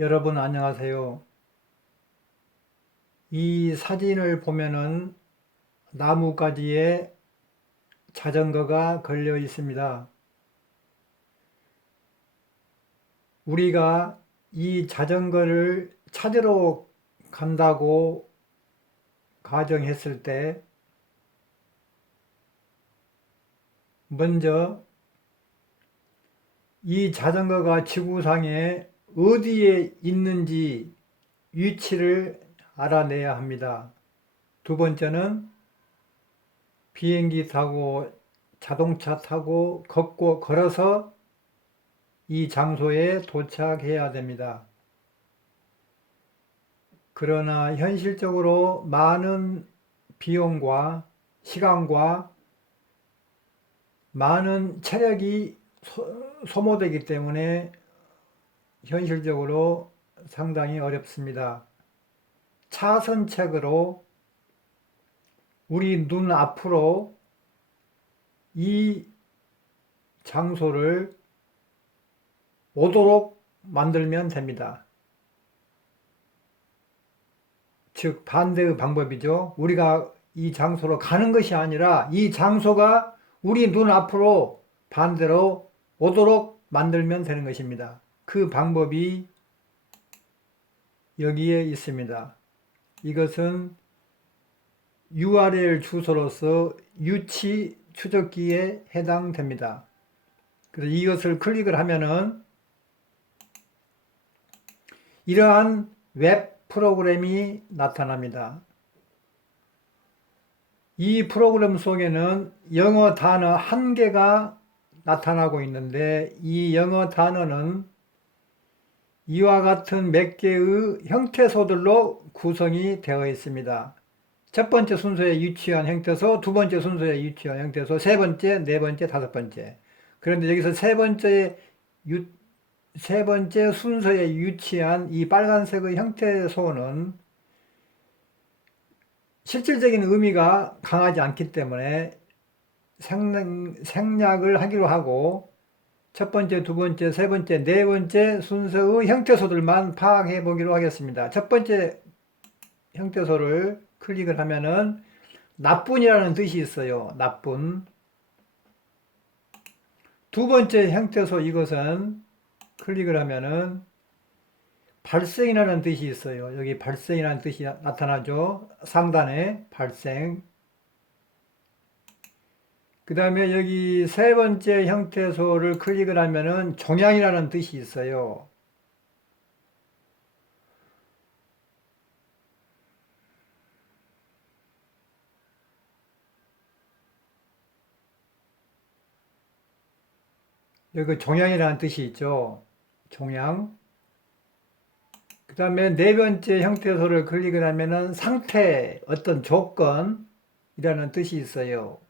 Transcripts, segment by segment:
여러분 안녕하세요. 이 사진을 보면은 나뭇가지에 자전거가 걸려 있습니다. 우리가 이 자전거를 찾으러 간다고 가정했을 때 먼저 이 자전거가 지구상에 어디에 있는지 위치를 알아내야 합니다. 두 번째는 비행기 타고 자동차 타고 걷고 걸어서 이 장소에 도착해야 됩니다. 그러나 현실적으로 많은 비용과 시간과 많은 체력이 소모되기 때문에 현실적으로 상당히 어렵습니다. 차선책으로 우리 눈 앞으로 이 장소를 오도록 만들면 됩니다. 즉 반대의 방법이죠. 우리가 이 장소로 가는 것이 아니라 이 장소가 우리 눈 앞으로 반대로 오도록 만들면 되는 것입니다. 그 방법이 여기에 있습니다. 이것은 URL 주소로서 유치 추적기에 해당됩니다. 그래서 이것을 클릭을 하면은 이러한 웹 프로그램이 나타납니다. 이 프로그램 속에는 영어 단어 한 개가 나타나고 있는데 이 영어 단어는 이와 같은 몇 개의 형태소들로 구성이 되어 있습니다. 첫 번째 순서에 유치한 형태소, 두 번째 순서에 유치한 형태소, 세 번째, 네 번째, 다섯 번째. 그런데 여기서 세 번째 순서에 유치한 이 빨간색의 형태소는 실질적인 의미가 강하지 않기 때문에 생략을 하기로 하고 첫 번째, 두 번째, 세 번째, 네 번째 순서의 형태소들만 파악해 보기로 하겠습니다. 첫 번째 형태소를 클릭을 하면은 나쁜이라는 뜻이 있어요. 나쁜. 두 번째 형태소 이것은 클릭을 하면은 발생이라는 뜻이 있어요. 여기 발생이라는 뜻이 나타나죠. 상단에 발생. 그 다음에 여기 세 번째 형태소를 클릭을 하면은 종양이라는 뜻이 있어요. 여기 종양이라는 뜻이 있죠. 종양. 그 다음에 네 번째 형태소를 클릭을 하면은 상태, 어떤 조건이라는 뜻이 있어요.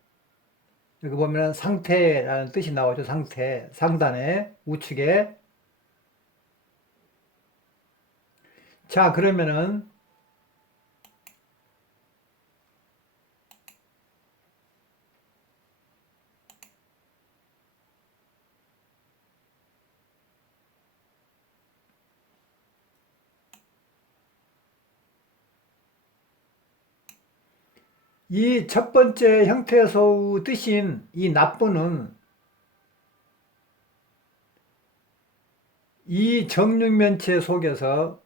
여기 보면 상태라는 뜻이 나오죠. 상태. 상단에, 우측에. 자, 그러면은 이 첫 번째 형태소의 뜻인 이 나쁘는 이 정육면체 속에서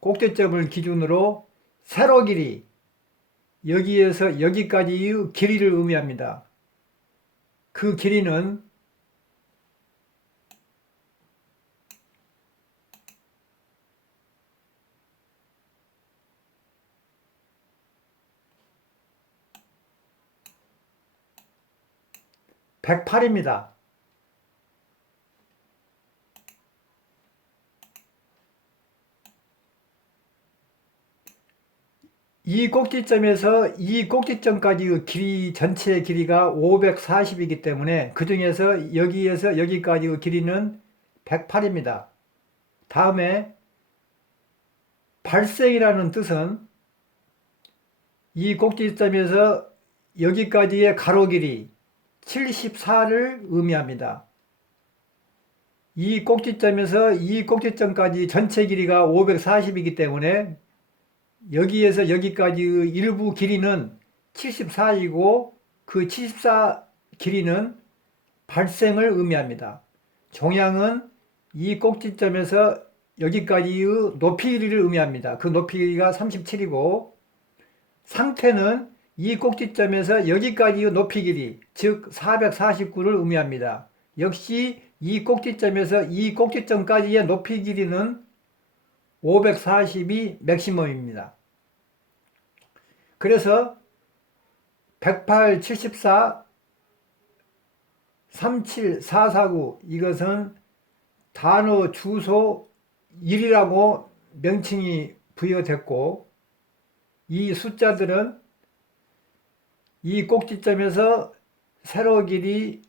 꼭지점을 기준으로 세로 길이, 여기에서 여기까지의 길이를 의미합니다. 그 길이는 108입니다. 이 꼭지점에서 이 꼭지점까지의 길이, 전체 길이가 540이기 때문에 그 중에서 여기에서 여기까지의 길이는 108입니다. 다음에 발생이라는 뜻은 이 꼭지점에서 여기까지의 가로 길이 74를 의미합니다. 이 꼭지점에서 이 꼭지점까지 전체 길이가 540이기 때문에 여기에서 여기까지의 일부 길이는 74이고 그 74 길이는 발생을 의미합니다. 종양은 이 꼭지점에서 여기까지의 높이 길이를 의미합니다. 그 높이 길이가 37이고 상태는 이 꼭지점에서 여기까지의 높이 길이, 즉 449를 의미합니다. 역시 이 꼭지점에서 이 꼭지점까지의 높이 길이는 540이 맥시멈입니다. 그래서 108, 74, 37, 449 이것은 단어 주소 1이라고 명칭이 부여됐고 이 숫자들은 이 꼭지점에서 세로 길이,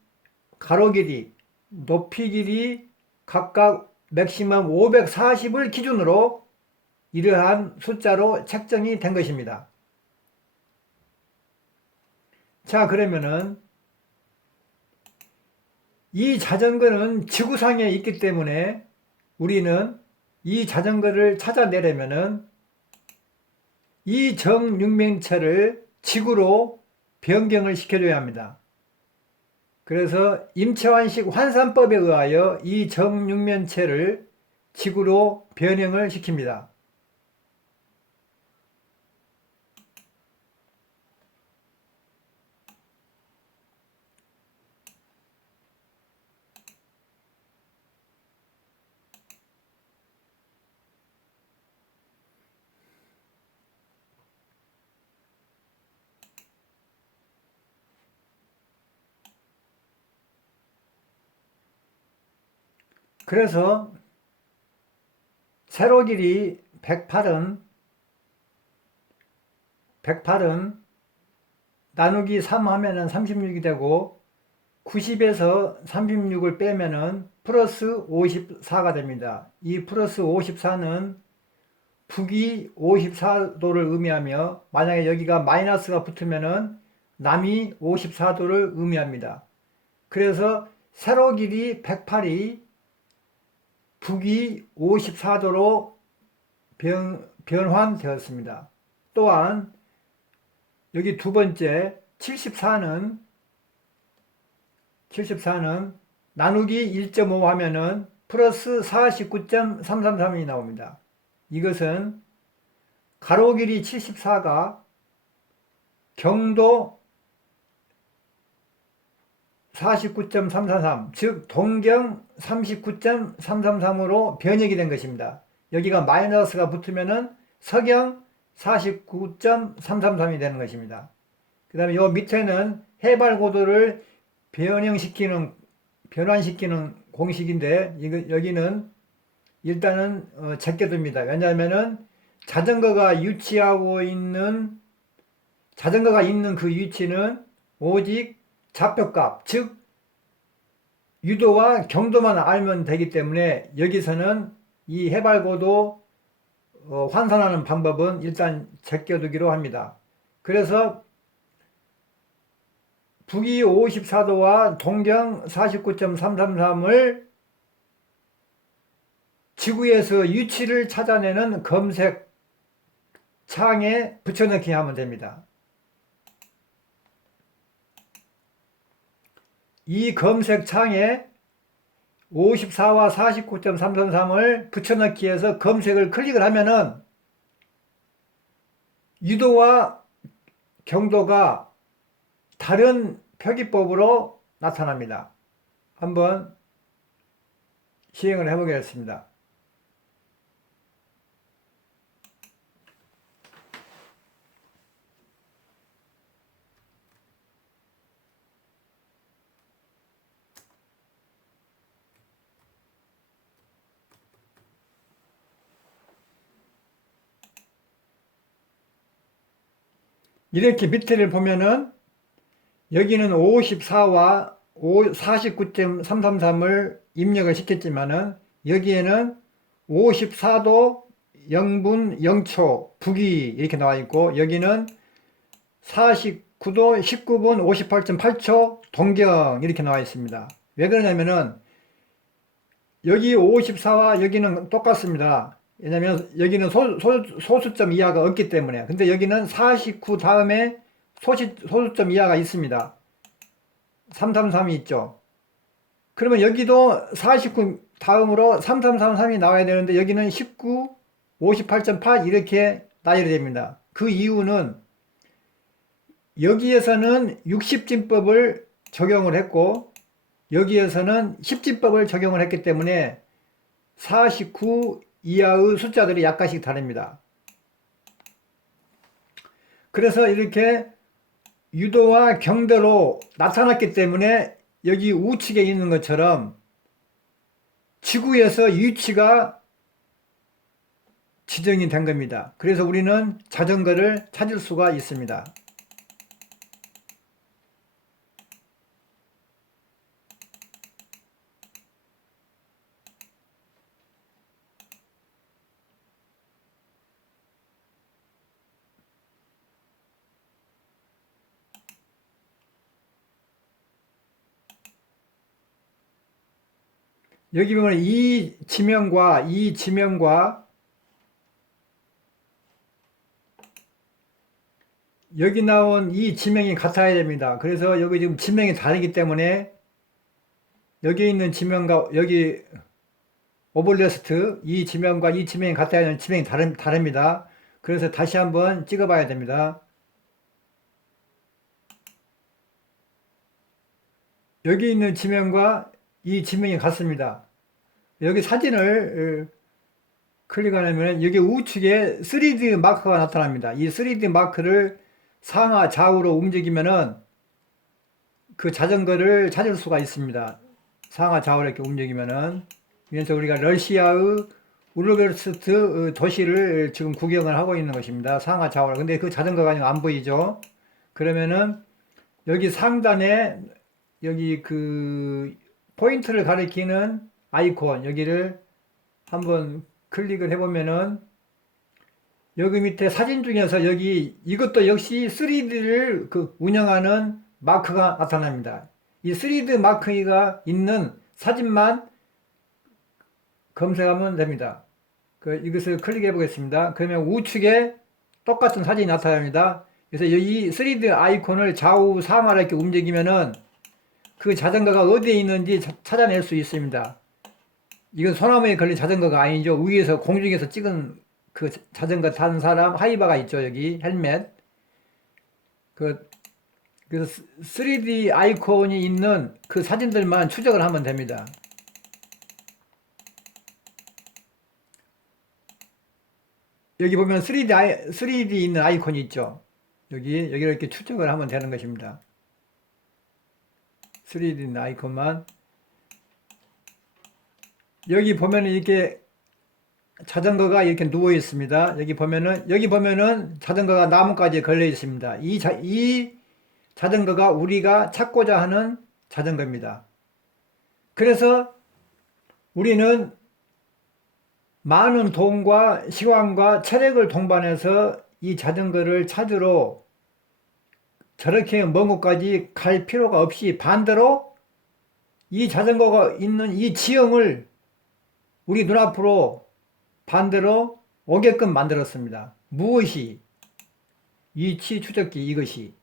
가로 길이, 높이 길이 각각 맥시멈 540을 기준으로 이러한 숫자로 책정이 된 것입니다. 자, 그러면은 이 자전거는 지구상에 있기 때문에 우리는 이 자전거를 찾아내려면은 이 정육면체를 지구로 변경을 시켜줘야 합니다. 그래서 임채환식 환산법에 의하여 이 정육면체를 지구로 변형을 시킵니다. 그래서 세로 길이 108은 나누기 3 하면은 36이 되고 90에서 36을 빼면은 플러스 54가 됩니다. 이 플러스 54는 북위 54도를 의미하며 만약에 여기가 마이너스가 붙으면은 남이 54도를 의미합니다. 그래서 세로 길이 108이 북위 54도로 변환되었습니다. 또한 여기 두 번째 74는 나누기 1.5 하면은 플러스 49.333이 나옵니다. 이것은 가로 길이 74가 경도 49.333, 즉 동경 39.333으로 변형이 된 것입니다. 여기가 마이너스가 붙으면은 서경 49.333이 되는 것입니다. 그 다음에 요 밑에는 해발고도를 변환시키는 공식인데 여기는 일단은 제껴둡니다. 왜냐하면은 자전거가 있는 그 위치는 오직 좌표값, 즉 유도와 경도만 알면 되기 때문에 여기서는 이 해발고도 환산하는 방법은 일단 제껴두기로 합니다. 그래서 북위 54도와 동경 49.333을 지구에서 위치를 찾아내는 검색 창에 붙여넣기 하면 됩니다. 이 검색 창에 54와 49.333을 붙여넣기 해서 검색을 클릭을 하면은 유도와 경도가 다른 표기법으로 나타납니다. 한번 시행을 해보겠습니다. 이렇게 밑에를 보면은 여기는 54와 49.333을 입력을 시켰지만은 여기에는 54도 0분 0초 북위 이렇게 나와 있고 여기는 49도 19분 58.8초 동경 이렇게 나와 있습니다. 왜 그러냐면은 여기 54와 여기는 똑같습니다. 왜냐면 여기는 소수점 이하가 없기 때문에. 근데 여기는 49 다음에 소수점 이하가 있습니다. 333이 있죠. 그러면 여기도 49 다음으로 3333이 나와야 되는데 여기는 19, 58.8 이렇게 나열이 됩니다. 그 이유는 여기에서는 60진법을 적용을 했고 여기에서는 10진법을 적용을 했기 때문에 49 이하의 숫자들이 약간씩 다릅니다. 그래서 이렇게 유도와 경도로 나타났기 때문에 여기 우측에 있는 것처럼 지구에서 위치가 지정이 된 겁니다. 그래서 우리는 자전거를 찾을 수가 있습니다. 여기 보면 이 지명과 여기 나온 이 지명이 같아야 됩니다. 그래서 여기 지금 지명이 다르기 때문에 여기 있는 지명과 여기 오블레스트 이 지명과 이 지명이 같아야 하는 지명이 다릅니다. 그래서 다시 한번 찍어 봐야 됩니다. 여기 있는 지명과 이 지명이 같습니다. 여기 사진을 클릭하면 여기 우측에 3D 마크가 나타납니다. 이 3D 마크를 상하 좌우로 움직이면은 그 자전거를 찾을 수가 있습니다. 상하 좌우로 이렇게 움직이면은. 그래서 우리가 러시아의 울루베르스트 도시를 지금 구경을 하고 있는 것입니다. 상하 좌우로. 근데 그 자전거가 안 보이죠? 그러면은 여기 상단에 여기 그 포인트를 가리키는 아이콘 여기를 한번 클릭을 해보면은 여기 밑에 사진 중에서 여기 이것도 역시 3D를 운영하는 마크가 나타납니다. 이 3D 마크가 있는 사진만 검색하면 됩니다. 이것을 클릭해 보겠습니다. 그러면 우측에 똑같은 사진이 나타납니다. 그래서 이 3D 아이콘을 좌우 상하로 이렇게 움직이면은 그 자전거가 어디에 있는지 찾아낼 수 있습니다. 이건 소나무에 걸린 자전거가 아니죠. 위에서 공중에서 찍은 그 자전거 타는 사람 하이바가 있죠. 여기 헬멧. 그래서 3D 아이콘이 있는 그 사진들만 추적을 하면 됩니다. 여기 보면 3D 있는 아이콘이 있죠. 여기를 이렇게 추적을 하면 되는 것입니다. 3D 있는 아이콘만. 여기 보면은 이렇게 자전거가 이렇게 누워 있습니다. 여기 보면은 자전거가 나뭇가지에 걸려 있습니다. 이 자전거가 우리가 찾고자 하는 자전거입니다. 그래서 우리는 많은 돈과 시간과 체력을 동반해서 이 자전거를 찾으러 저렇게 먼 곳까지 갈 필요가 없이 반대로 이 자전거가 있는 이 지형을 우리 눈앞으로 반대로 오게끔 만들었습니다. 무엇이? 위치 추적기 이것이.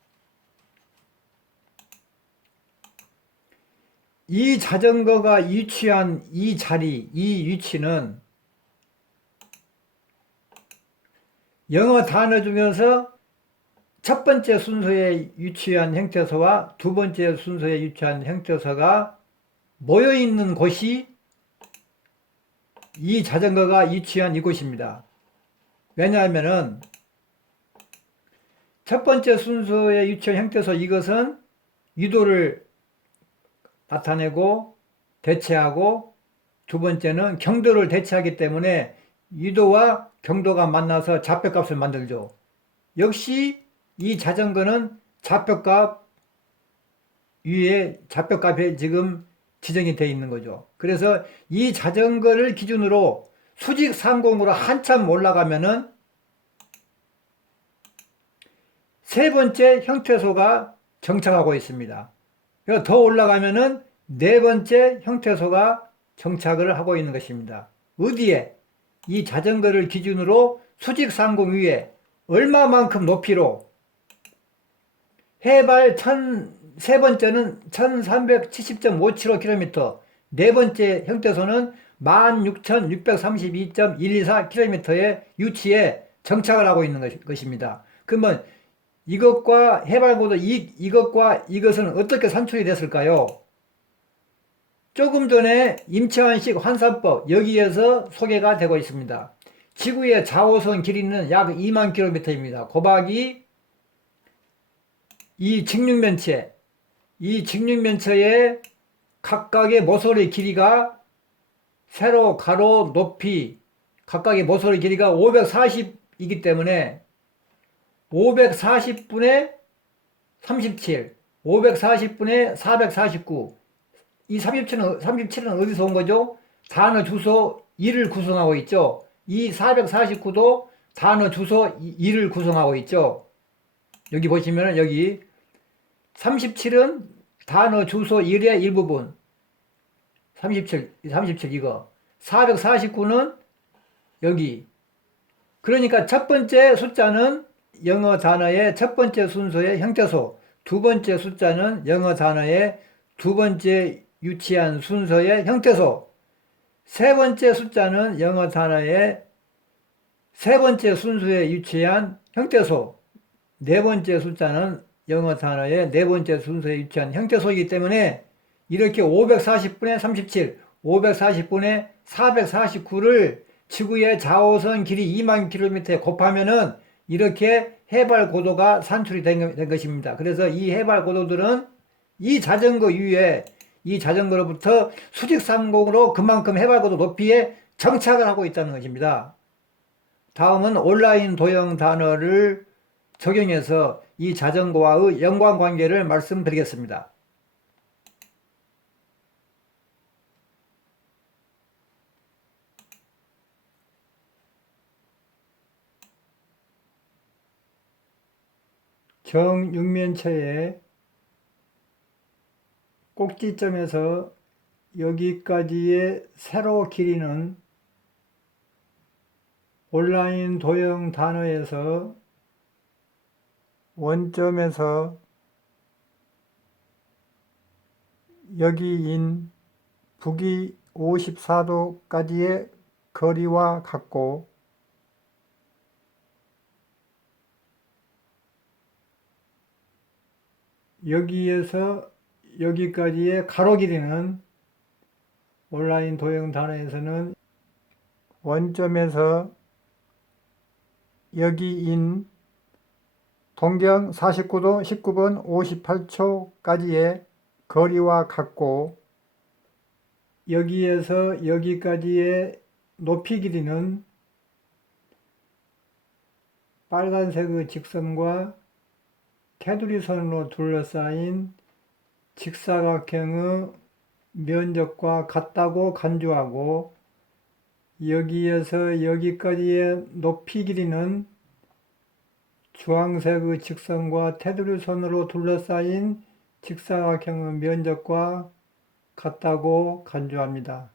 이 자전거가 위치한 이 자리, 이 위치는 영어 단어 중에서 첫 번째 순서에 위치한 형태소와 두 번째 순서에 위치한 형태소가 모여 있는 곳이 이 자전거가 위치한 이곳입니다. 왜냐하면은 첫 번째 순서에 위치한 형태소 이것은 유도를 나타내고 대체하고 두 번째는 경도를 대체하기 때문에 유도와 경도가 만나서 좌표값을 만들죠. 역시 이 자전거는 좌표값 위에 좌표값에 지금 지정이 되어 있는 거죠. 그래서 이 자전거를 기준으로 수직 상공으로 한참 올라가면은 세 번째 형태소가 정착하고 있습니다. 더 올라가면은 네 번째 형태소가 정착을 하고 있는 것입니다. 어디에? 이 자전거를 기준으로 수직상공 위에 얼마만큼 높이로? 해발 세 번째는 1370.575km, 네 번째 형태소는 16,632.124km의 유치에 정착을 하고 있는 것입니다. 그러면 이것과 해발고도 이것과 이것은 어떻게 산출이 됐을까요? 조금 전에 임채환식 환산법 여기에서 소개가 되고 있습니다. 지구의 자오선 길이는 약 2만 km입니다. 곱하기 이 직육면체의 각각의 모서리 길이가 세로, 가로, 높이 각각의 모서리 길이가 540이기 때문에 540분의 37, 540분의 449. 이 37은 어디서 온 거죠? 단어 주소 2를 구성하고 있죠. 이 449도 단어 주소 2를 구성하고 있죠. 여기 보시면 여기 37은 단어 주소 1의 일부분. 37 이거. 449는 여기. 그러니까 첫 번째 숫자는 영어 단어의 첫 번째 순서의 형태소, 두 번째 숫자는 영어 단어의 두 번째 유치한 순서의 형태소, 세 번째 숫자는 영어 단어의 세 번째 순서에 유치한 형태소, 네 번째 숫자는 영어 단어의 네 번째 순서에 유치한 형태소이기 때문에 이렇게 540분의 37, 540분의 449를 지구의 자오선 길이 2만 km에 곱하면은 이렇게 해발 고도가 산출이 된 것입니다. 그래서 이 해발 고도들은 이 자전거 위에 이 자전거로부터 수직상공으로 그만큼 해발 고도 높이에 정착을 하고 있다는 것입니다. 다음은 온라인 도형 단어를 적용해서 이 자전거와의 연관관계를 말씀드리겠습니다. 정육면체의 꼭지점에서 여기까지의 세로 길이는 온라인 도형 단어에서 원점에서 여기인 북위 54도까지의 거리와 같고 여기에서 여기까지의 가로 길이는 온라인 도형 단어에서는 원점에서 여기인 동경 49도 19분 58초까지의 거리와 같고 여기에서 여기까지의 높이 길이는 빨간색의 직선과 테두리선으로 둘러싸인 직사각형의 면적과 같다고 간주하고 여기에서 여기까지의 높이 길이는 주황색의 직선과 테두리선으로 둘러싸인 직사각형의 면적과 같다고 간주합니다.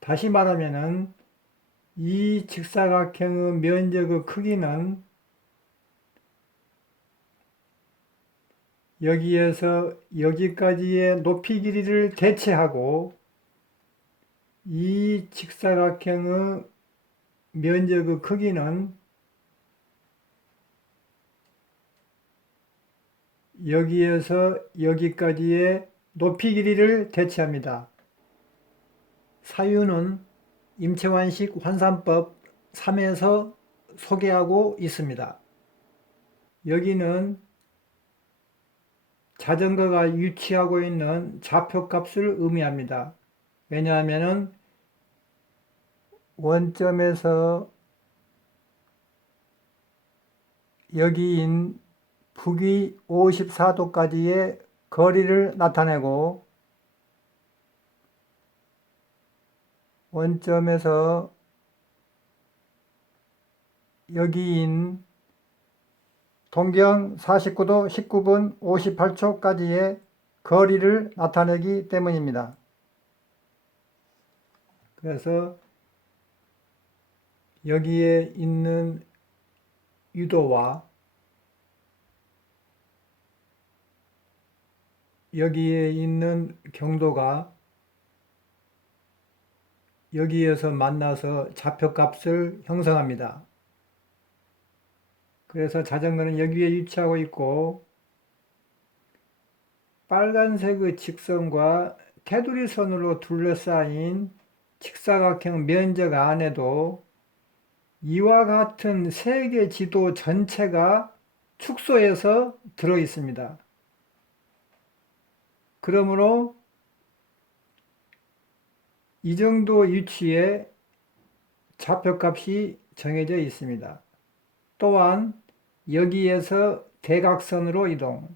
다시 말하면 이 직사각형의 면적의 크기는 여기에서 여기까지의 높이 길이를 대체하고 이 직사각형의 면적의 크기는 여기에서 여기까지의 높이 길이를 대체합니다. 사유는 임채환식 환산법 3에서 소개하고 있습니다. 여기는 자전거가 위치하고 있는 좌표값을 의미합니다. 왜냐하면 원점에서 여기인 북위 54도까지의 거리를 나타내고 원점에서 여기인 동경 49도 19분 58초까지의 거리를 나타내기 때문입니다. 그래서 여기에 있는 유도와 여기에 있는 경도가 여기에서 만나서 좌표값을 형성합니다. 그래서 자전거는 여기에 위치하고 있고 빨간색의 직선과 테두리선으로 둘러싸인 직사각형 면적 안에도 이와 같은 세계 지도 전체가 축소해서 들어 있습니다. 그러므로 이 정도 위치에 좌표값이 정해져 있습니다. 또한 여기에서 대각선으로 이동,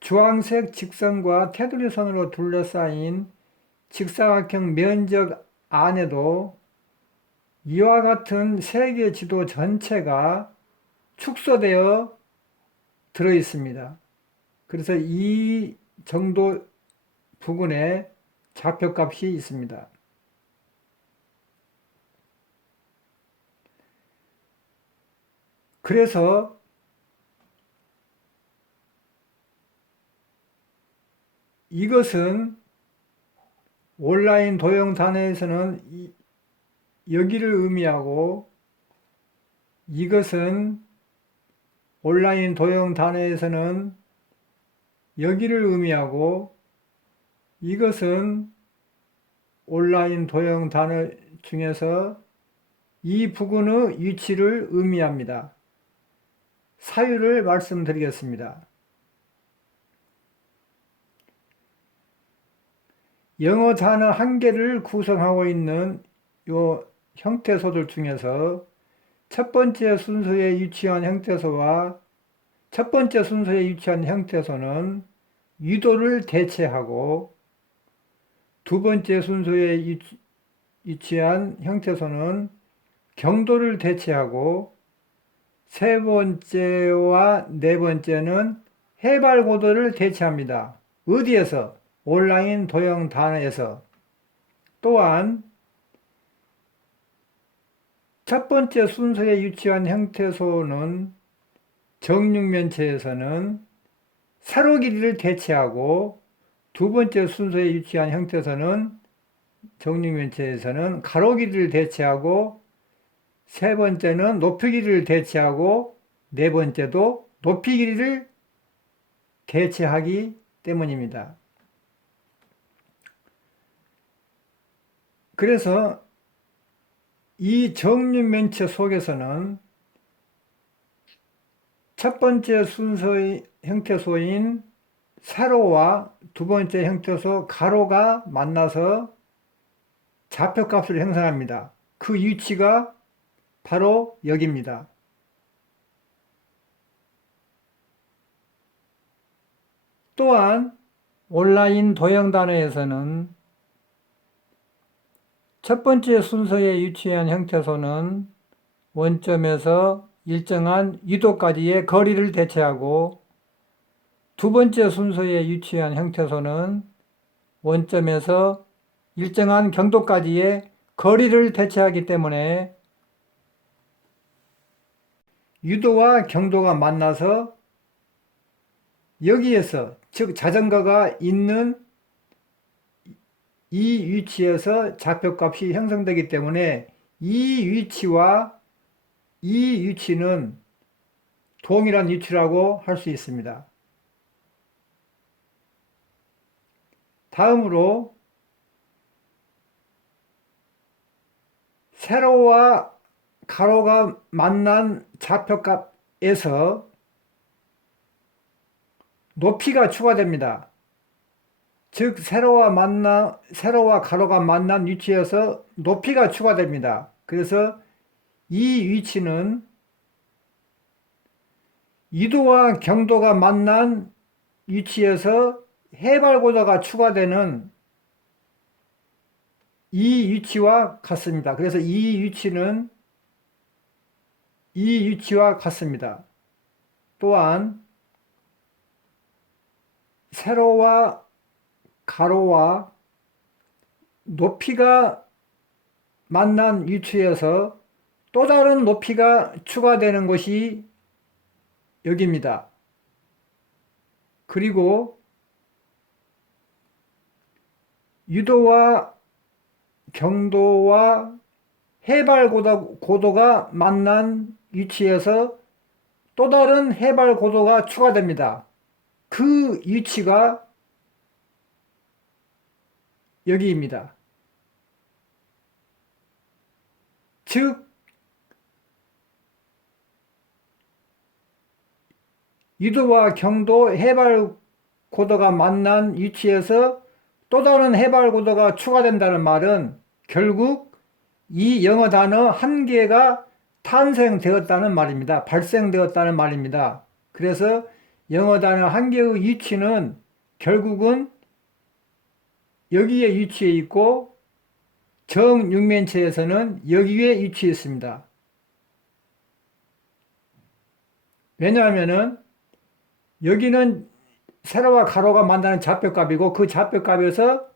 주황색 직선과 테두리선으로 둘러싸인 직사각형 면적 안에도 이와 같은 세계 지도 전체가 축소되어 들어 있습니다. 그래서 이 정도 부근에 좌표값이 있습니다. 그래서 이것은 온라인 도형 단어에서는 여기를 의미하고 이것은 온라인 도형 단어에서는 여기를 의미하고 이것은 온라인 도형 단어 중에서 이 부근의 위치를 의미합니다. 사유를 말씀드리겠습니다. 영어 단어 한 개를 구성하고 있는 요 형태소들 중에서 첫 번째 순서에 위치한 형태소와 첫 번째 순서에 위치한 형태소는 유도를 대체하고 두 번째 순서에 위치한 형태소는 경도를 대체하고 세 번째와 네 번째는 해발고도를 대체합니다. 어디에서? 온라인 도형 단어에서. 또한 첫 번째 순서에 위치한 형태소는 정육면체에서는 세로 길이를 대체하고 두 번째 순서에 위치한 형태소는 정육면체에서는 가로 길이를 대체하고 세 번째는 높이 길이를 대체하고 네 번째도 높이 길이를 대체하기 때문입니다. 그래서 이 정육면체 속에서는 첫 번째 순서의 형태소인 세로와 두 번째 형태소 가로가 만나서 좌표값을 형성합니다. 그 위치가 바로 여기입니다. 또한 온라인 도형 단어에서는 첫 번째 순서에 위치한 형태소는 원점에서 일정한 유도까지의 거리를 대체하고 두 번째 순서에 위치한 형태소는 원점에서 일정한 경도까지의 거리를 대체하기 때문에 유도와 경도가 만나서 여기에서 즉 자전거가 있는 이 위치에서 좌표값이 형성되기 때문에 이 위치와 이 위치는 동일한 위치라고 할 수 있습니다. 다음으로 세로와 가로가 만난 좌표값에서 높이가 추가됩니다. 즉 세로와 가로가 만난 위치에서 높이가 추가됩니다. 그래서 이 위치는 이도와 경도가 만난 위치에서 해발고도가 추가되는 이 위치와 같습니다. 그래서 이 위치는 이 위치와 같습니다. 또한 세로와 가로와 높이가 만난 위치에서 또 다른 높이가 추가되는 것이 여기입니다. 그리고 유도와 경도와 해발 고도가 만난 위치에서 또 다른 해발 고도가 추가됩니다. 그 위치가 여기입니다. 즉, 유도와 경도 해발 고도가 만난 위치에서 또 다른 해발 고도가 추가된다는 말은 결국 이 영어 단어 한 개가 탄생되었다는 말입니다. 발생되었다는 말입니다. 그래서 영어 단어 한 개의 위치는 결국은 여기에 위치해 있고 정육면체에서는 여기에 위치해 있습니다. 왜냐하면은 여기는 세로와 가로가 만드는 좌표값이고 그 좌표값에서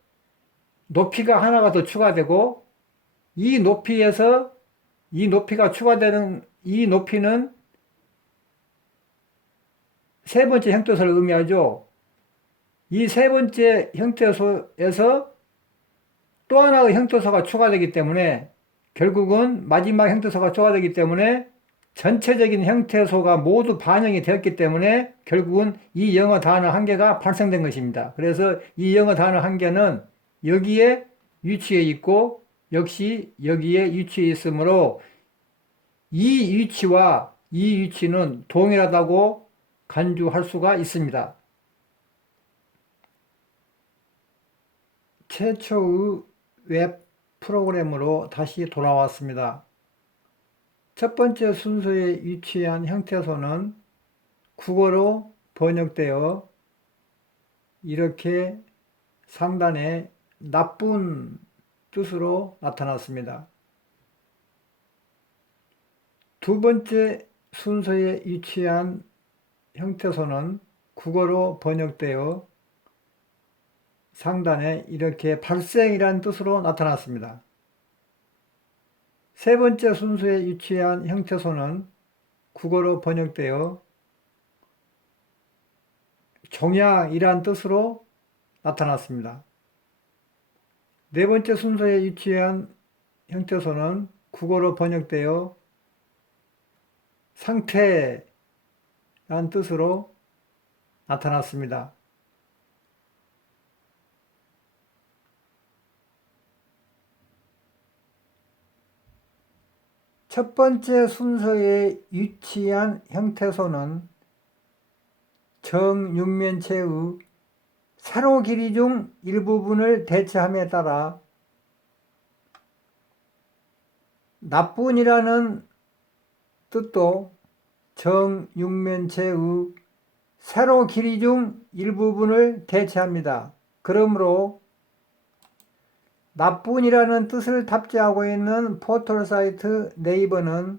높이가 하나가 더 추가되고 이 높이에서 이 높이가 추가되는 이 높이는 세 번째 형태소를 의미하죠. 이 세 번째 형태소에서 또 하나의 형태소가 추가되기 때문에 결국은 마지막 형태소가 추가되기 때문에 전체적인 형태소가 모두 반영이 되었기 때문에 결국은 이 영어 단어 한 개가 발생된 것입니다. 그래서 이 영어 단어 한 개는 여기에 위치해 있고 역시 여기에 위치해 있으므로 이 위치와 이 위치는 동일하다고 간주할 수가 있습니다. 최초의 웹 프로그램으로 다시 돌아왔습니다. 첫 번째 순서에 위치한 형태소는 국어로 번역되어 이렇게 상단에 나쁜 뜻으로 나타났습니다. 두 번째 순서에 위치한 형태소는 국어로 번역되어 상단에 이렇게 발생이라는 뜻으로 나타났습니다. 세 번째 순서에 위치한 형태소는 국어로 번역되어 종양이란 뜻으로 나타났습니다. 네 번째 순서에 위치한 형태소는 국어로 번역되어 상태란 뜻으로 나타났습니다. 첫 번째 순서에 위치한 형태소는 정육면체의 세로 길이 중 일부분을 대체함에 따라 나쁜이라는 뜻도 정육면체의 세로 길이 중 일부분을 대체합니다. 그러므로 나쁜이라는 뜻을 탑재하고 있는 포털 사이트 네이버는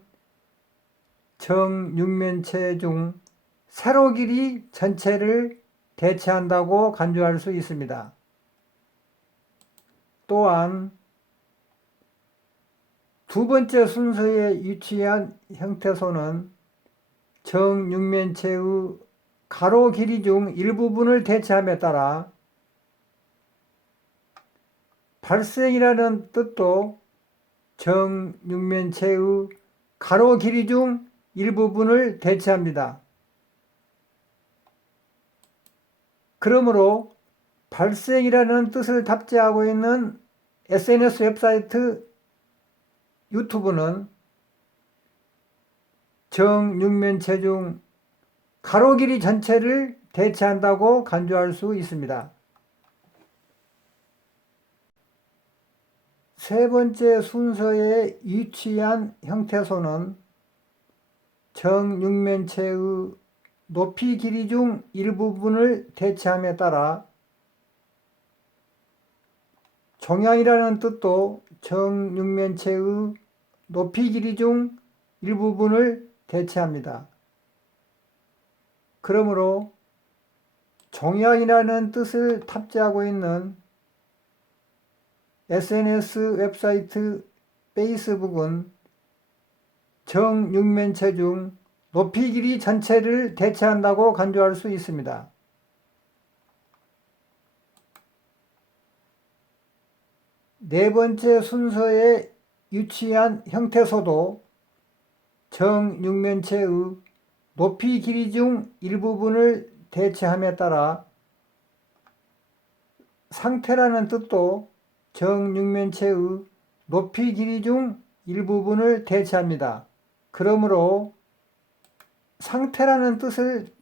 정육면체 중 세로 길이 전체를 대체한다고 간주할 수 있습니다. 또한 두 번째 순서에 위치한 형태소는 정육면체의 가로 길이 중 일부분을 대체함에 따라 발생이라는 뜻도 정육면체의 가로 길이 중 일부분을 대체합니다. 그러므로 발생이라는 뜻을 탑재하고 있는 SNS 웹사이트 유튜브는 정육면체 중 가로 길이 전체를 대체한다고 간주할 수 있습니다. 세 번째 순서에 위치한 형태소는 정육면체의 높이 길이 중 일부분을 대체함에 따라 종양이라는 뜻도 정육면체의 높이 길이 중 일부분을 대체합니다. 그러므로 종양이라는 뜻을 탑재하고 있는 SNS 웹사이트 페이스북은 정육면체 중 높이 길이 전체를 대체한다고 간주할 수 있습니다. 네 번째 순서에 유치한 형태소도 정육면체의 높이 길이 중 일부분을 대체함에 따라 상태라는 뜻도 정육면체의 높이 길이 중 일부분을 대체합니다. 그러므로 상태라는 뜻을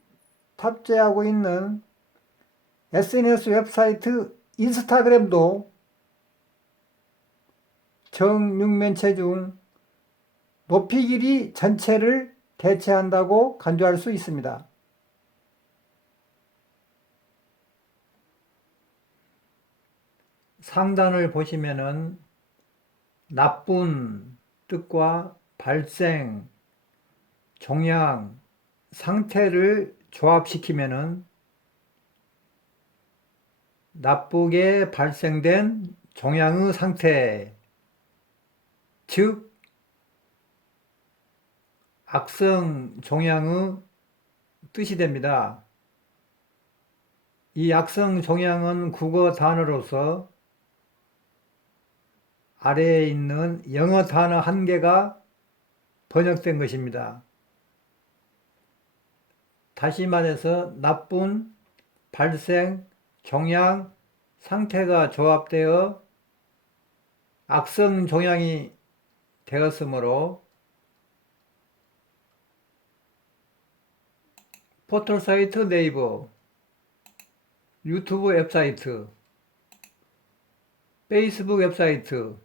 탑재하고 있는 SNS 웹사이트 인스타그램도 정육면체 중 높이 길이 전체를 대체한다고 간주할 수 있습니다. 상단을 보시면은 나쁜 뜻과 발생, 종양, 상태를 조합시키면은 나쁘게 발생된 종양의 상태, 즉 악성 종양의 뜻이 됩니다. 이 악성 종양은 국어 단어로서 아래에 있는 영어 단어 한 개가 번역된 것입니다. 다시 말해서 나쁜, 발생, 종양, 상태가 조합되어 악성 종양이 되었으므로 포털사이트 네이버, 유튜브 웹사이트, 페이스북 웹사이트,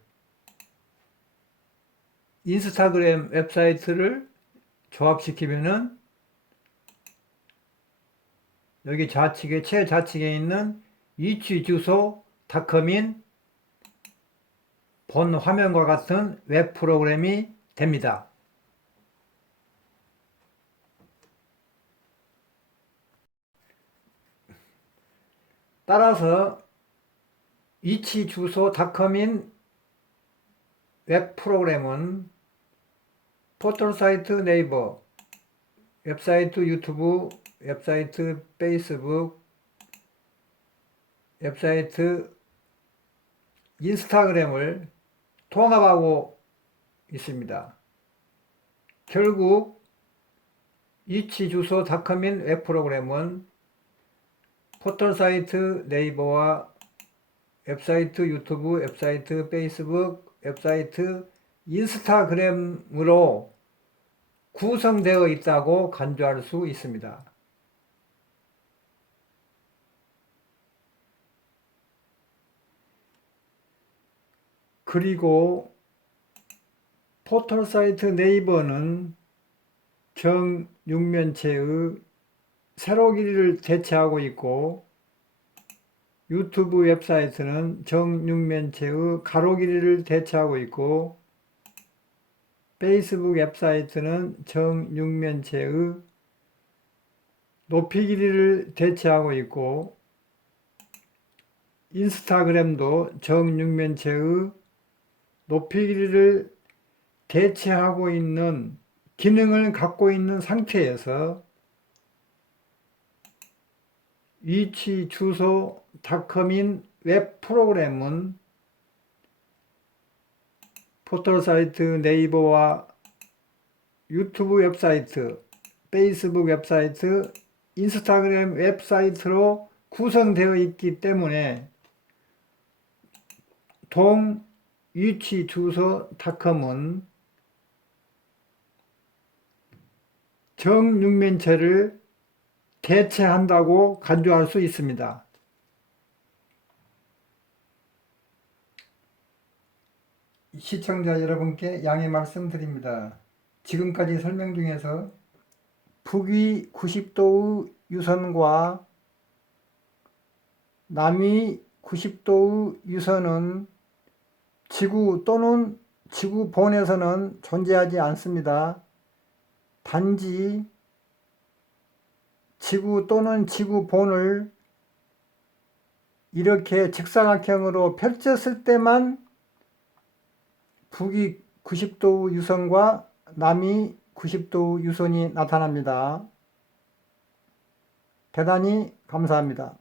인스타그램 웹사이트를 조합시키면은 여기 좌측에 최좌측에 있는 위치주소닷컴인 본 화면과 같은 웹 프로그램이 됩니다. 따라서 위치주소닷컴인 웹 프로그램은 포털사이트 네이버, 웹사이트 유튜브, 웹사이트 페이스북, 웹사이트 인스타그램을 통합하고 있습니다. 결국 위치주소닷컴인 웹 프로그램은 포털사이트 네이버와 웹사이트 유튜브, 웹사이트 페이스북, 웹사이트 인스타그램으로 구성되어 있다고 간주할 수 있습니다. 그리고 포털사이트 네이버는 정육면체의 세로 길이를 대체하고 있고 유튜브 웹사이트는 정육면체의 가로 길이를 대체하고 있고 페이스북 웹사이트는 정육면체의 높이 길이를 대체하고 있고 인스타그램도 정육면체의 높이 길이를 대체하고 있는 기능을 갖고 있는 상태에서 위치주소닷컴인 웹 프로그램은 포털사이트 네이버와 유튜브 웹사이트, 페이스북 웹사이트, 인스타그램 웹사이트로 구성되어 있기 때문에 동위치주소닷컴은 정육면체를 대체한다고 간주할 수 있습니다. 시청자 여러분께 양해 말씀드립니다. 지금까지 설명 중에서 북위 90도의 유선과 남위 90도의 유선은 지구 또는 지구본에서는 존재하지 않습니다. 단지 지구 또는 지구본을 이렇게 직사각형으로 펼쳤을 때만 북이 90도 유선과 남이 90도 유선이 나타납니다. 대단히 감사합니다.